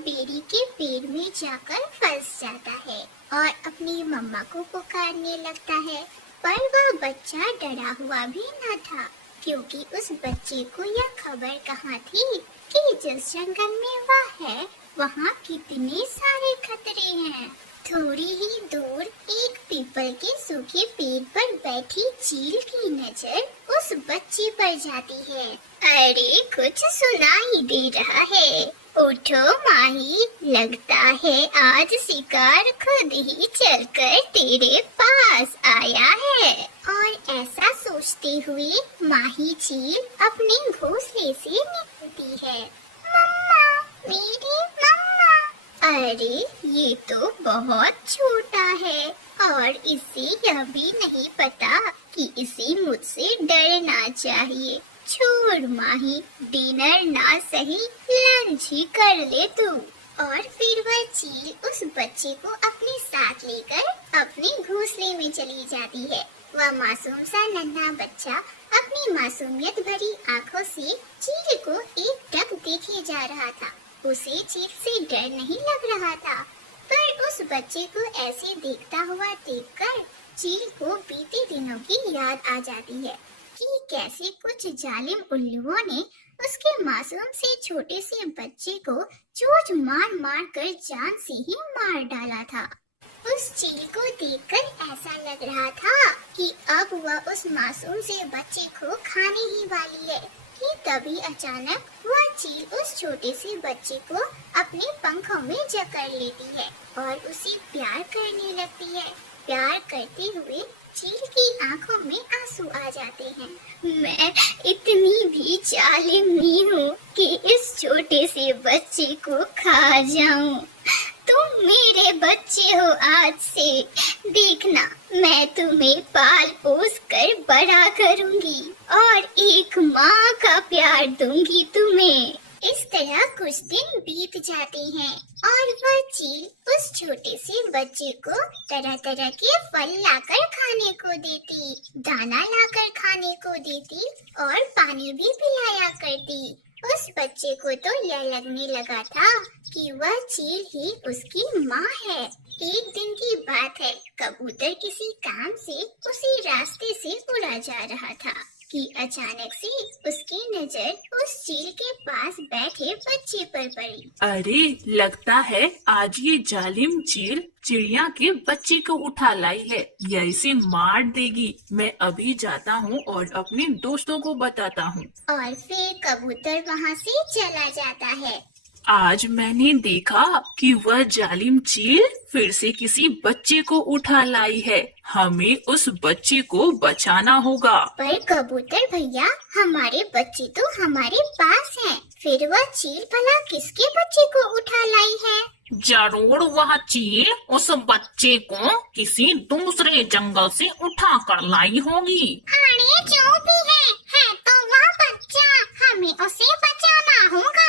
Berry के पेड़ में जाकर फंस जाता है और अपनी मम्मा को पुकारने लगता है। पर वह बच्चा डरा हुआ भी न था, क्योंकि उस बच्चे को यह खबर कहाँ थी कि जिस जंगल में वह है वहाँ कितने सारे खतरे हैं। थोड़ी ही दूर एक पीपल के सूखे पेड़ पर बैठी चील की नजर उस बच्चे पर जाती है। अरे कुछ सुनाई दे रहा है, उठो माही, लगता है आज शिकार खुद ही चलकर तेरे पास आया है। और ऐसा सोचते हुए माही चील अपने घोंसले से निकलती है। मम्मा, मेरी मम्मा। अरे ये तो बहुत छोटा है और इसे यह भी नहीं पता कि इसे मुझसे डरना चाहिए। छोड़ माही, डिनर ना सही लंच ही कर ले तू। और फिर वह चील उस बच्चे को अपने साथ लेकर अपने घोंसले में चली जाती है। वह मासूम सा नन्हा बच्चा अपनी मासूमियत भरी आंखों से चील को एकटक देखे जा रहा था। उसे चील से डर नहीं लग रहा था, पर उस बच्चे को ऐसे देखता हुआ देखकर चील को बीते दिनों की याद आ जाती है कि कैसे कुछ जालिम उल्लुओं ने उसके मासूम से छोटे से बच्चे को चोंच मार मार कर जान से ही मार डाला था। उस चील को देखकर ऐसा लग रहा था कि अब वह उस मासूम से बच्चे को खाने ही वाली है कि तभी अचानक वह चील उस छोटे से बच्चे को अपने पंखों में जकड़ लेती है और उसे प्यार करने लगती है। प्यार करते हुए चील की आंखों में आंसू आ जाते हैं। मैं इतनी भी जालिम नहीं हूँ कि इस छोटे से बच्चे को खा जाऊं। तुम मेरे बच्चे हो आज से, देखना मैं तुम्हें पाल पोस कर बड़ा करूंगी और एक माँ का प्यार दूंगी तुम्हें। इस तरह कुछ दिन बीत जाते हैं और वह चील उस छोटे से बच्चे को तरह तरह के फल लाकर खाने को देती, दाना लाकर खाने को देती और पानी भी पिलाया करती। उस बच्चे को तो यह लगने लगा था कि वह चील ही उसकी माँ है। एक दिन की बात है, कबूतर किसी काम से उसी रास्ते से उड़ा जा रहा था कि अचानक से उसकी नजर उस चील के पास बैठे बच्चे पर पड़ी। अरे लगता है आज ये जालिम चील चिड़िया के बच्चे को उठा लाई है, यह इसे मार देगी। मैं अभी जाता हूँ और अपने दोस्तों को बताता हूँ। और फिर कबूतर वहाँ से चला जाता है। आज मैंने देखा कि वह जालिम चील फिर से किसी बच्चे को उठा लाई है, हमें उस बच्चे को बचाना होगा। पर कबूतर भैया, हमारे बच्चे तो हमारे पास हैं। फिर वह चील भला किसके बच्चे को उठा लाई है? जरूर वह चील उस बच्चे को किसी दूसरे जंगल से उठा कर लाई होगी। अरे जो भी है तो वह बच्चा, हमें उसे बचाना होगा।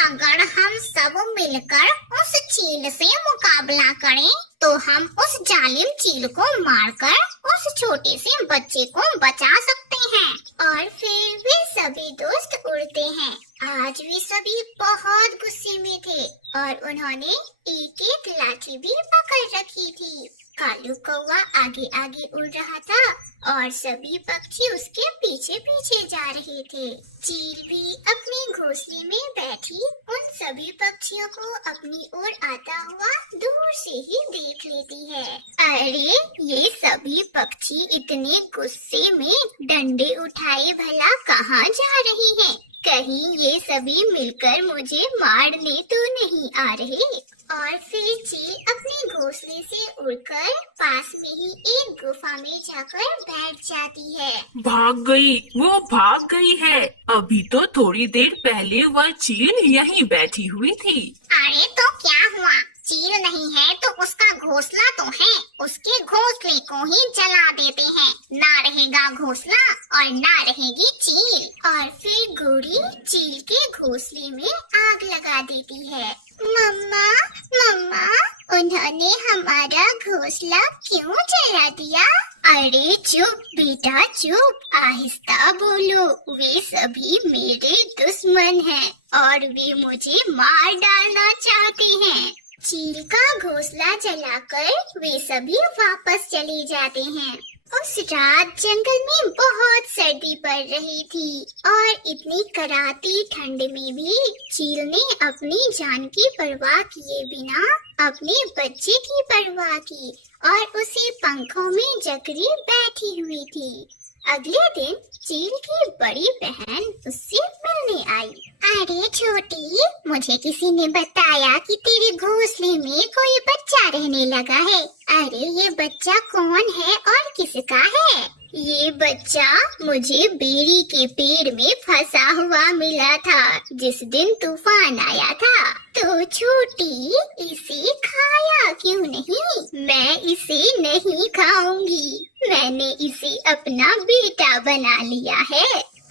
अगर हम सब मिलकर उस चील से मुकाबला करें तो हम उस जालिम चील को मारकर उस छोटे से बच्चे को बचा सकते हैं। और फिर वे सभी दोस्त उड़ते हैं। आज वे सभी बहुत गुस्से में थे और उन्होंने एक एक लाठी भी पकड़ रखी थी। कालू कौवा आगे आगे उड़ रहा था और सभी पक्षी उसके पीछे पीछे जा रहे थे। चील भी अपने घोंसले में बैठी उन सभी पक्षियों को अपनी ओर आता हुआ दूर से ही देख लेती है। अरे ये सभी पक्षी इतने गुस्से में डंडे उठाए भला कहाँ जा रही हैं? कहीं ये सभी मिलकर मुझे मारने तो नहीं आ रहे? और फिर चील अपने घोंसले से उड़कर पास में ही एक गुफा में जाकर बैठ जाती है। भाग गई, वो भाग गई है। अभी तो थोड़ी देर पहले वह चील यहीं बैठी हुई थी। अरे तो क्या हुआ? चील नहीं है तो उसका घोंसला तो है, उसके घोंसले को ही जला देते हैं। ना रहेगा घोंसला और ना रहेगी चील। और फिर गोरी चील के घोंसले में आग लगा देती है। मम्मा, मम्मा, उन्होंने हमारा घोंसला क्यों जला दिया? अरे चुप बेटा चुप, आहिस्ता बोलो। वे सभी मेरे दुश्मन हैं और वे मुझे मार डालना चाहते हैं। चील का घोंसला जलाकर वे सभी वापस चले जाते हैं। उस रात जंगल में बहुत सर्दी पड़ रही थी और इतनी कराती ठंड में भी चील ने अपनी जान की परवाह किए बिना अपने बच्चे की परवाह की और उसे पंखों में जकड़ी बैठी हुई थी। अगले दिन चील की बड़ी बहन उससे मिलने आई। अरे छोटी, मुझे किसी ने बताया कि तेरे घोंसले में कोई बच्चा रहने लगा है। अरे ये बच्चा कौन है और किसका है? ये बच्चा मुझे बेरी के पेड़ में फंसा हुआ मिला था जिस दिन तूफान आया था। तो छोटी, इसे खाया क्यों नहीं? मैं इसे नहीं खाऊंगी, मैंने इसे अपना बेटा बना लिया है।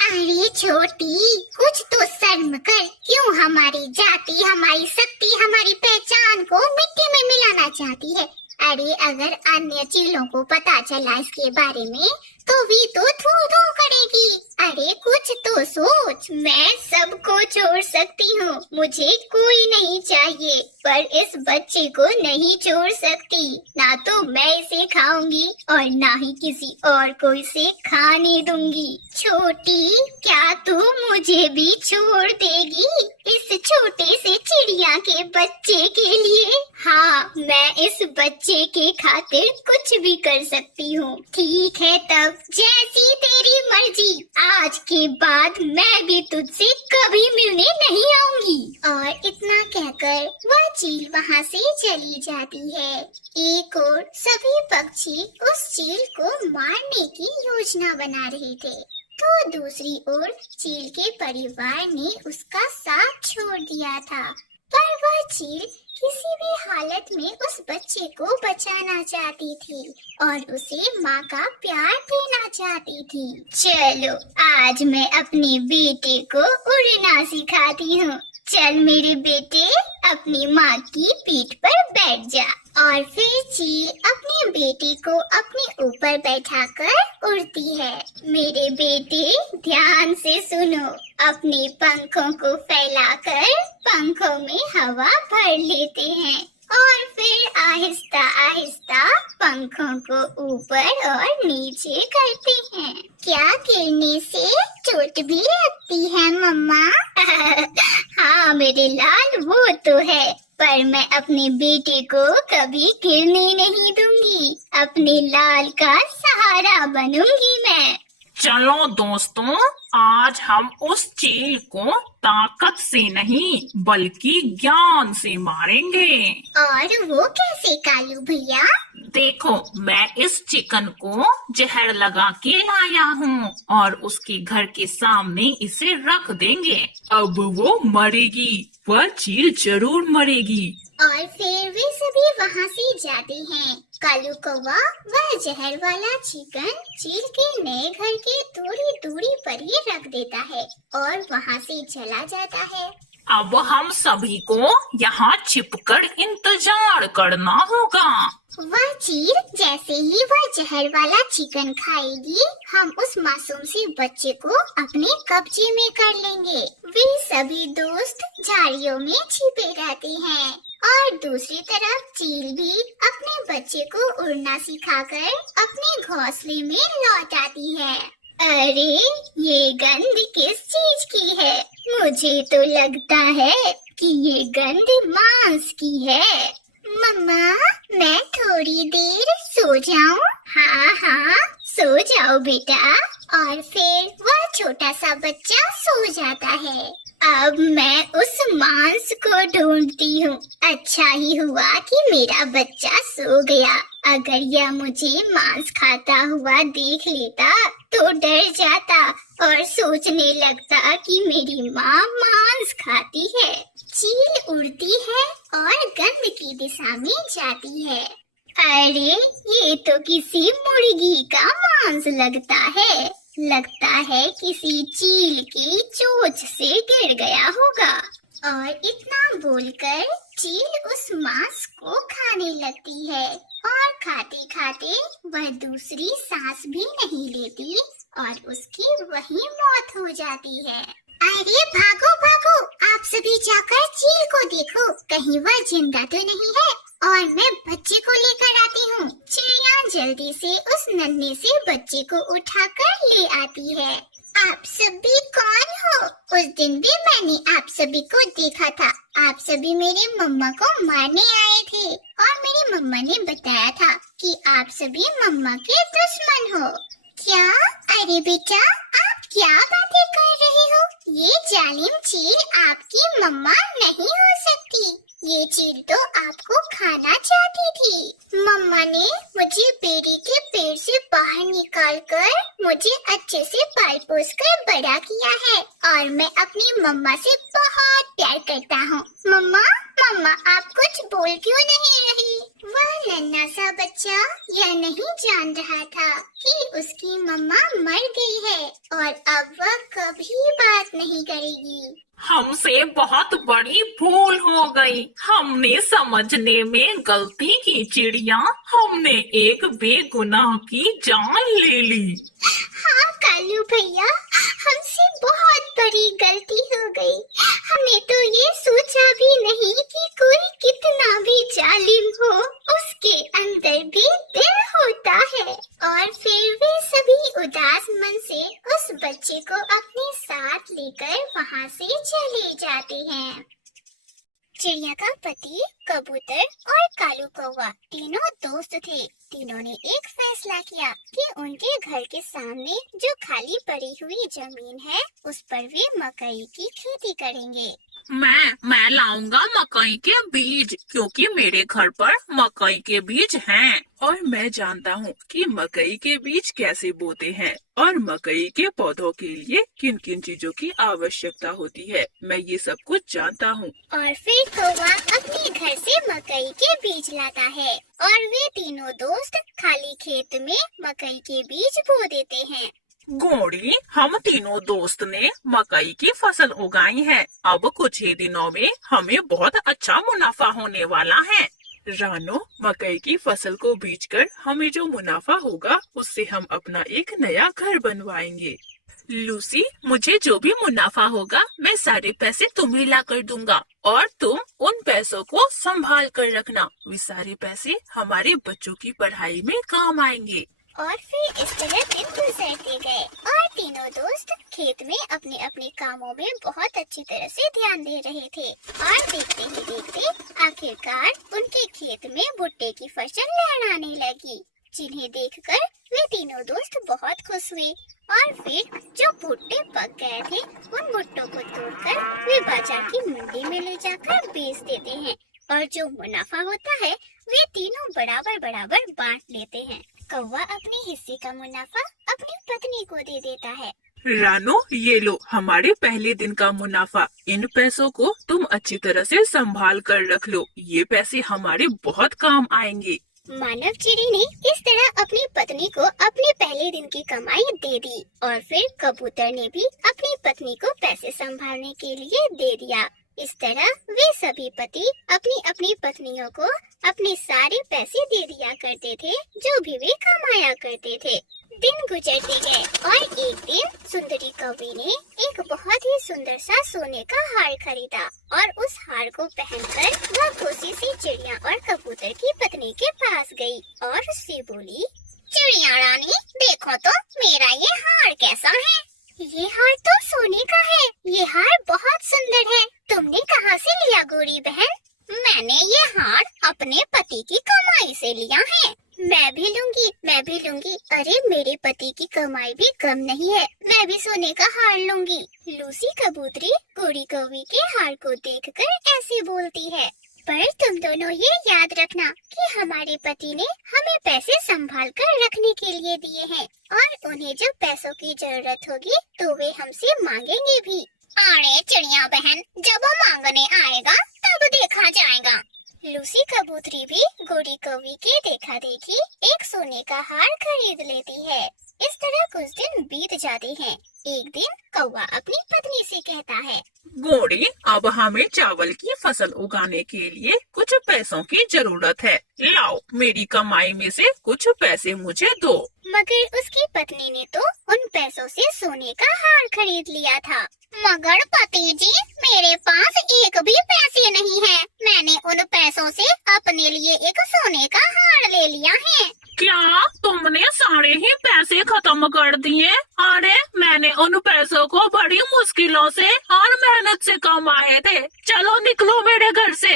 अरे छोटी, कुछ तो शर्म कर। क्यों हमारी जाति, हमारी शक्ति, हमारी पहचान को मिट्टी में मिलाना चाहती है? अरे अगर अन्य चीलों को पता चला इसके बारे में तो भी तो थू थू करेगी। अरे कुछ तो सोच। मैं सबको छोड़ सकती हूँ, मुझे कोई नहीं चाहिए, पर इस बच्चे को नहीं छोड़ सकती। ना तो मैं इसे खाऊंगी और ना ही किसी और को इसे खाने दूंगी। छोटी, क्या तू मुझे भी छोड़ देगी इस छोटे से चिड़िया के बच्चे के लिए? हाँ, मैं इस बच्चे के खातिर कुछ भी कर सकती हूँ। ठीक है तब, जैसी तेरी मर्जी। आज के बाद मैं भी तुझसे कभी मिलने नहीं आऊंगी। और इतना कहकर वह चील वहाँ से चली जाती है। एक और सभी पक्षी उस चील को मारने की योजना बना रहे थे, तो दूसरी ओर चील के परिवार ने उसका साथ छोड़ दिया था। पर वह चील किसी भी हालत में उस बच्चे को बचाना चाहती थी और उसे माँ का प्यार देना चाहती थी। चलो, आज मैं अपने बेटे को उड़ना सिखाती हूँ। चल मेरे बेटे, अपनी माँ की पीठ पर बैठ जा। और फिर चील अपने बेटे को अपने ऊपर बैठाकर उड़ती है। मेरे बेटे, ध्यान से सुनो। अपने पंखों को फैलाकर पंखों में हवा भर लेते हैं और फिर आहिस्ता आहिस्ता पंखों को ऊपर और नीचे करते हैं। क्या गिरने से चोट भी लगती है मम्मा? हाँ मेरे लाल, वो तो है, पर मैं अपने बेटे को कभी गिरने नहीं दूंगी। अपने लाल का सहारा बनूंगी मैं। चलो दोस्तों, आज हम उस चील को ताकत से नहीं बल्कि ज्ञान से मारेंगे। और वो कैसे कालू भैया? देखो, मैं इस चिकन को जहर लगा के लाया हूँ और उसके घर के सामने इसे रख देंगे। अब वो मरेगी, वह चील जरूर मरेगी। और फिर वे सभी वहाँ से जाते हैं। कालू कौवा वह जहर वाला चिकन चील के नए घर के थोड़ी दूरी पर ही रख देता है और वहाँ से चला जाता है। अब हम सभी को यहाँ छिपकर इंतजार करना होगा। वह चील जैसे ही वह जहर वाला चिकन खाएगी, हम उस मासूम से बच्चे को अपने कब्जे में कर लेंगे। वे सभी दोस्त झाड़ियों में छिपे रहते हैं और दूसरी तरफ चील भी अपने बच्चे को उड़ना सिखाकर अपने घोंसले में लौट आती है। अरे ये गंध किस चीज की है? मुझे तो लगता है कि ये गंध मांस की है। मम्मा, मैं थोड़ी देर सो जाऊं? हाँ हाँ, सो जाओ बेटा। और फिर वह छोटा सा बच्चा सो जाता है। अब मैं उस मांस को ढूंढती हूँ। अच्छा ही हुआ कि मेरा बच्चा सो गया। अगर यह मुझे मांस खाता हुआ देख लेता तो डर जाता और सोचने लगता कि मेरी माँ मांस खाती है। चील उड़ती है और गंध की दिशा में जाती है। अरे ये तो किसी मुर्गी का मांस लगता है। लगता है किसी चील की चोंच से गिर गया होगा। और इतना बोलकर चील उस मांस को खाने लगती है और खाते खाते वह दूसरी सांस भी नहीं लेती और उसकी वहीं मौत हो जाती है। अरे भागो भागो, आप सभी जाकर चील को देखो, कहीं वह जिंदा तो नहीं है और मैं बच्चे को लेकर आती हूँ। चिड़िया जल्दी से उस नन्हे से बच्चे को उठाकर ले आती है। आप सभी कौन हो? उस दिन भी मैंने आप सभी को देखा था। आप सभी मेरी मम्मा को मारने आए थे और मेरी मम्मा ने बताया था कि आप सभी मम्मा के दुश्मन हो। क्या? अरे बेटा, आप क्या बातें कर रहे हो? ये जालिम चील आपकी मम्मा नहीं हो सकती। ये चील तो आपको खाना चाहती थी। मम्मा ने मुझे बेरी के पेड़ से बाहर निकालकर मुझे अच्छे से पाल पोस कर बड़ा किया है और मैं अपनी मम्मा से बहुत प्यार करता हूँ। मम्मा, मम्मा आप कुछ बोल क्यों नहीं रही? वह नन्हा सा बच्चा यह नहीं जान रहा था कि उसकी मम्मा मर गई है और अब वह कभी बात नहीं करेगी। हमसे बहुत बड़ी भूल हो गई। हमने समझने में गलती की चिड़िया। हमने एक बेगुनाह की जान ले ली। हाँ कालू भैया, हमसे बहुत बड़ी गलती हो गई। हमने तो ये सोचा भी नहीं कि कोई कितना भी जालिम हो, उसके अंदर भी दिल होता है। और फिर वे सभी उदास मन से उस बच्चे को अपने साथ लेकर वहाँ से चले जाते हैं। चिड़िया का पति, कबूतर और कालू कौवा तीनों दोस्त थे। तीनों ने एक फैसला किया कि उनके घर के सामने जो खाली पड़ी हुई जमीन है उस पर वे मकई की खेती करेंगे। मैं लाऊंगा मकई के बीज, क्योंकि मेरे घर पर मकई के बीज हैं। और मैं जानता हूँ कि मकई के बीज कैसे बोते हैं और मकई के पौधों के लिए किन किन चीजों की आवश्यकता होती है। मैं ये सब कुछ जानता हूँ। और फिर कौवा अपने घर से मकई के बीज लाता है और वे तीनों दोस्त खाली खेत में मकई के बीज बो देते हैं। गोड़ी, हम तीनों दोस्त ने मकई की फसल उगाई है। अब कुछ ही दिनों में हमें बहुत अच्छा मुनाफा होने वाला है। रानो, मकई की फसल को बेचकर हमें जो मुनाफा होगा उससे हम अपना एक नया घर बनवाएंगे। लूसी, मुझे जो भी मुनाफा होगा मैं सारे पैसे तुम्हें ला कर दूंगा और तुम उन पैसों को संभाल कर रखना। वे सारे पैसे हमारे बच्चों की पढ़ाई में काम आएंगे। और फिर इस तरह दिन गुजरते गए और तीनों दोस्त खेत में अपने अपने कामों में बहुत अच्छी तरह से ध्यान दे रहे थे। और देखते ही देखते आखिरकार उनके खेत में भुट्टे की फसल लहराने लगी, जिन्हें देखकर वे तीनों दोस्त बहुत खुश हुए। और फिर जो भुट्टे पक गए थे उन भुट्टों को तोड़कर वे बाजार की मंडी में ले जाकर बेच देते हैं और जो मुनाफा होता है वे तीनों बराबर बराबर बांट लेते हैं। कौवा अपने हिस्से का मुनाफा अपनी पत्नी को दे देता है। रानो, ये लो हमारे पहले दिन का मुनाफा। इन पैसों को तुम अच्छी तरह से संभाल कर रख लो। ये पैसे हमारे बहुत काम आएंगे। मानव चिड़ी ने इस तरह अपनी पत्नी को अपने पहले दिन की कमाई दे दी और फिर कबूतर ने भी अपनी पत्नी को पैसे संभालने के लिए दे दिया। इस तरह वे सभी पति अपनी अपनी पत्नियों को अपने सारे पैसे दे दिया करते थे जो भी वे कमाया करते थे। दिन गुजरते गए और एक दिन सुंदरी कौवी ने एक बहुत ही सुंदर सा सोने का हार खरीदा और उस हार को पहनकर वह खुशी से चिड़िया और कबूतर की पत्नी के पास गई और उससे बोली, चिड़िया रानी, देखो तो मेरा ये हार कैसा है। ये हार तो सोने का है। ये हार बहुत सुंदर है। तुमने कहाँ से लिया गोरी बहन? मैंने ये हार अपने पति की कमाई से लिया है। मैं भी लूंगी, मैं भी लूंगी। अरे मेरे पति की कमाई भी कम नहीं है, मैं भी सोने का हार लूंगी। लूसी कबूतरी गोरी कौवी के हार को देखकर ऐसे बोलती है। पर तुम दोनों ये याद रखना कि हमारे पति ने हमें पैसे संभाल कर रखने के लिए दिए हैं और उन्हें जब पैसों की जरूरत होगी तो वे हमसे मांगेंगे भी। अरे चिड़िया बहन, जब वो मांगने आएगा तब देखा जाएगा। लूसी कबूतरी भी गोरी कौवी के देखा देखी एक सोने का हार खरीद लेती है। इस तरह कुछ दिन बीत जाते हैं। एक दिन कौवा अपनी पत्नी से कहता है, गोरी, अब हमें चावल की फसल उगाने के लिए कुछ पैसों की जरूरत है। लाओ, मेरी कमाई में से कुछ पैसे मुझे दो। मगर उसकी पत्नी ने तो उन पैसों से सोने का हार खरीद लिया था। मगर पति जी, मेरे पास एक भी पैसे नहीं है। मैंने उन पैसों से अपने लिए एक सोने का हार ले लिया है। क्या तुमने सारे ही पैसे खत्म कर दिए? अरे मैंने उन पैसों को बड़ी मुश्किलों से और मेहनत से कमाए थे। चलो निकलो मेरे घर से।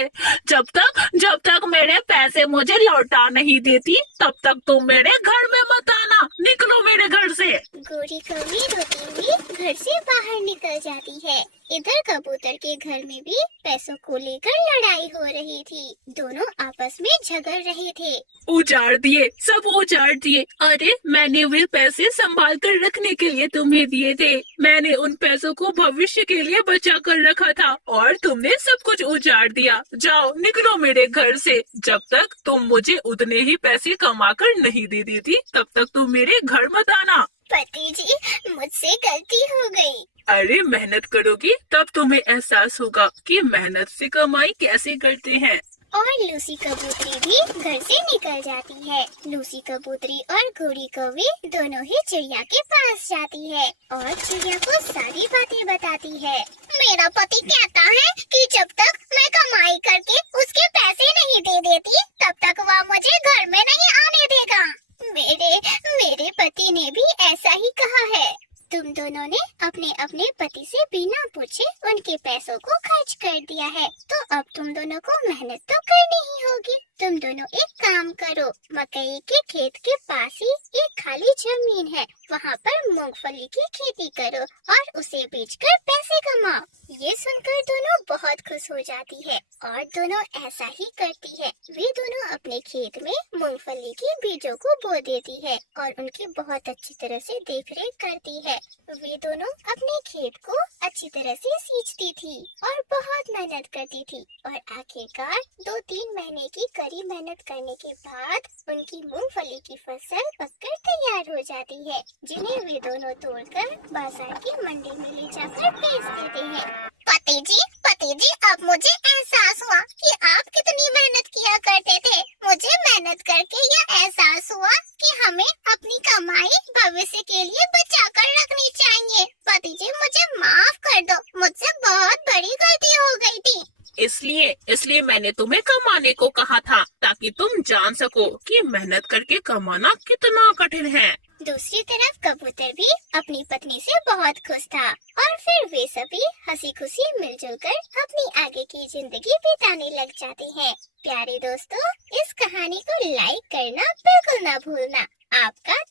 जब तक मेरे पैसे मुझे लौटा नहीं देती तब तक तुम मेरे घर में मत आना। निकलो मेरे घर से। गोरी कौवी रोती हुई घर से बाहर निकल जाती है। इधर कबूतर के घर में भी पैसों को लेकर लड़ाई हो रही थी। दोनों आपस में झगड़ रहे थे। उजाड़ दिए, सब उजाड़ दिए। अरे मैंने वे पैसे संभाल कर रखने के लिए तुम्हें दिए थे। मैंने उन पैसों को भविष्य के लिए बचा कर रखा था और तुमने सब कुछ उजाड़ दिया। जाओ निकलो मेरे घर से। जब तक तुम मुझे उतने ही पैसे कमा कर नहीं दे देती तब तक तुम मेरे घर मत आना। पति जी, मुझसे गलती हो गई। अरे मेहनत करोगी तब तुम्हें एहसास होगा कि मेहनत से कमाई कैसे करते हैं। और लूसी कबूतरी भी घर से निकल जाती है। लूसी कबूतरी और गोरी कौवी दोनों ही चिड़िया के पास जाती है और चिड़िया को सारी बातें बताती है। मेरा पति कहता है कि जब तक मैं कमाई करके उसके पैसे नहीं दे देती तब तक वह मुझे घर में नहीं आने देगा। मेरे पति ने भी ऐसा ही कहा है। तुम दोनों ने अपने अपने पति से बिना पूछे उनके पैसों को खर्च कर दिया है, तो अब तुम दोनों को मेहनत तो करनी ही होगी। तुम दोनों एक काम करो, मकई के खेत के पास ही एक खाली जमीन है, वहाँ पर मूंगफली की खेती करो और उसे बेचकर पैसे कमाओ। ये सुनकर दोनों बहुत खुश हो जाती है और दोनों ऐसा ही करती है। वे दोनों अपने खेत में मूंगफली के बीजों को बो देती है और उनकी बहुत अच्छी तरह से देखरेख करती है। वे दोनों अपने खेत को अच्छी तरह से सींचती थी और बहुत मेहनत करती थी और आखिरकार 2-3 महीने की कड़ी मेहनत करने के बाद उनकी मूंगफली की फसल पककर तैयार हो जाती है, जिन्हें वे दोनों तोड़कर बाजार की मंडी में ले जाकर बेच देते हैं। पति जी, अब मुझे एहसास हुआ कि आप कितनी मेहनत किया करते थे। मुझे मेहनत करके यह एहसास हुआ कि हमें अपनी कमाई भविष्य के लिए बचा कर रखनी चाहिए। पति जी, मुझे माफ कर दो, मुझसे बहुत बड़ी गलती हो गई थी। इसलिए मैंने तुम्हें कमाने को कहा था ताकि तुम जान सको कि मेहनत करके कमाना कितना कठिन है। दूसरी तरफ कबूतर भी अपनी पत्नी से बहुत खुश था और फिर वे सभी हंसी खुशी मिलजुल कर अपनी आगे की जिंदगी बिताने लग जाते हैं। प्यारे दोस्तों, इस कहानी को लाइक करना बिल्कुल ना भूलना। आपका